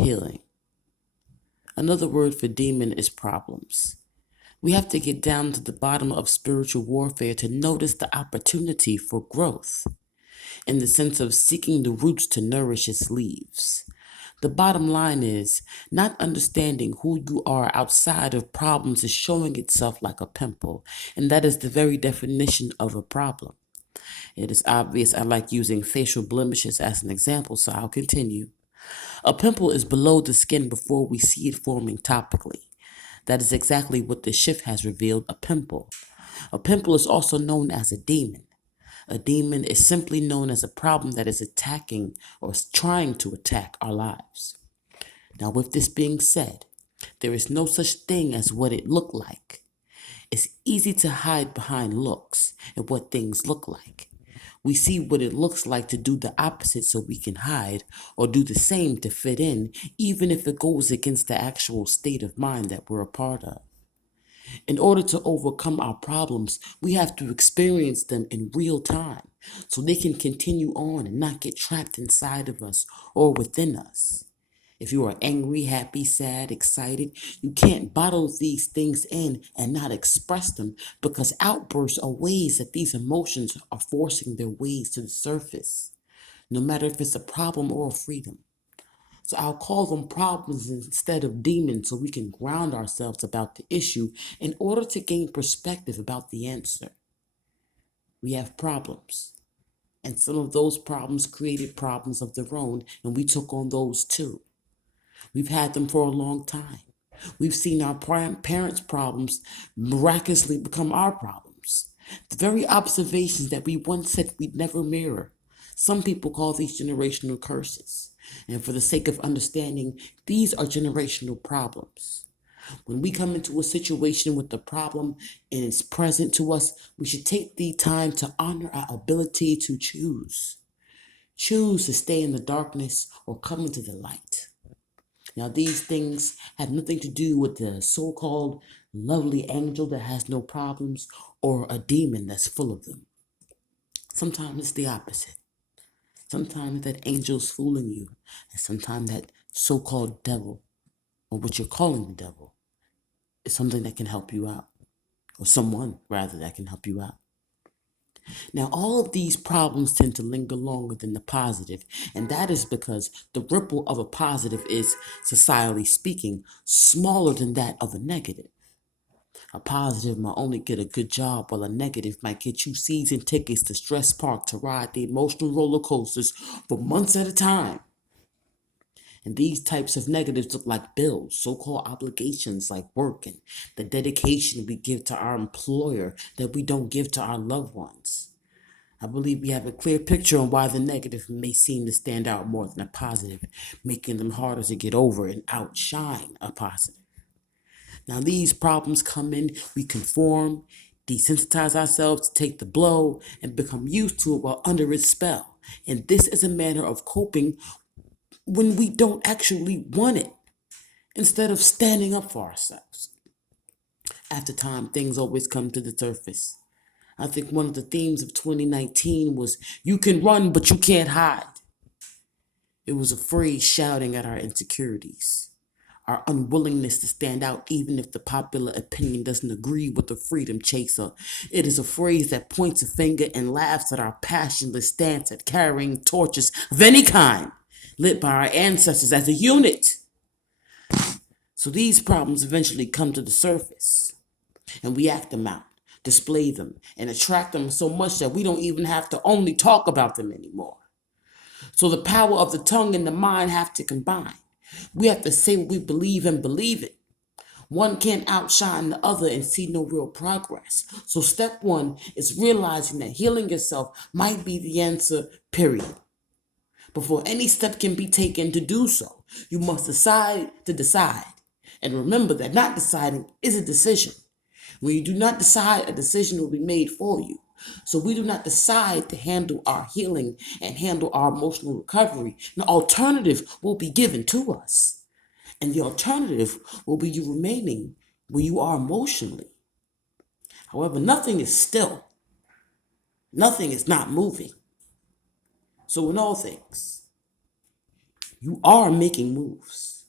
healing. Another word for demon is problems. We have to get down to the bottom of spiritual warfare to notice the opportunity for growth, in the sense of seeking the roots to nourish its leaves. The bottom line is not understanding who you are outside of problems is showing itself like a pimple, and that is the very definition of a problem. It is obvious I like using facial blemishes as an example, so I'll continue. A pimple is below the skin before we see it forming topically. That is exactly what the shift has revealed, a pimple. A pimple is also known as a demon. A demon is simply known as a problem that is attacking or is trying to attack our lives. Now, with this being said, there is no such thing as what it looked like. It's easy to hide behind looks and what things look like. We see what it looks like to do the opposite so we can hide, or do the same to fit in, even if it goes against the actual state of mind that we're a part of. In order to overcome our problems, we have to experience them in real time so they can continue on and not get trapped inside of us or within us. If you are angry, happy, sad, excited, you can't bottle these things in and not express them, because outbursts are ways that these emotions are forcing their ways to the surface, no matter if it's a problem or a freedom. So I'll call them problems instead of demons so we can ground ourselves about the issue in order to gain perspective about the answer. We have problems, and some of those problems created problems of their own, and we took on those too. We've had them for a long time. We've seen our parents' problems miraculously become our problems. The very observations that we once said we'd never mirror. Some people call these generational curses. And for the sake of understanding, these are generational problems. When we come into a situation with the problem and it's present to us, we should take the time to honor our ability to choose. Choose to stay in the darkness or come into the light. Now, these things have nothing to do with the so called lovely angel that has no problems or a demon that's full of them. Sometimes it's the opposite. Sometimes that angel's fooling you, and sometimes that so called devil, or what you're calling the devil, is something that can help you out, or someone rather that can help you out. Now, all of these problems tend to linger longer than the positive, and that is because the ripple of a positive is, societally speaking, smaller than that of a negative. A positive might only get a good job, while a negative might get you season tickets to Stress Park to ride the emotional roller coasters for months at a time. And these types of negatives look like bills, so called obligations like work, and the dedication we give to our employer that we don't give to our loved ones. I believe we have a clear picture on why the negative may seem to stand out more than a positive, making them harder to get over and outshine a positive. Now, these problems come in, we conform, desensitize ourselves to take the blow, and become used to it while under its spell. And this is a manner of coping when we don't actually want it, instead of standing up for ourselves. After time, things always come to the surface. I think one of the themes of 2019 was, "You can run, but you can't hide." It was a phrase shouting at our insecurities, our unwillingness to stand out even if the popular opinion doesn't agree with the freedom chaser. It is a phrase that points a finger and laughs at our passionless stance at carrying torches of any kind, lit by our ancestors as a unit. So these problems eventually come to the surface, and we act them out, display them, and attract them so much that we don't even have to only talk about them anymore. So the power of the tongue and the mind have to combine. We have to say what we believe and believe it. One can't outshine the other and see no real progress. So step one is realizing that healing yourself might be the answer, period. Before any step can be taken to do so, you must decide to decide. And remember that not deciding is a decision. When you do not decide, a decision will be made for you. So we do not decide to handle our healing and handle our emotional recovery. An alternative will be given to us. And the alternative will be you remaining where you are emotionally. However, nothing is still. Nothing is not moving. So in all things, You are making moves.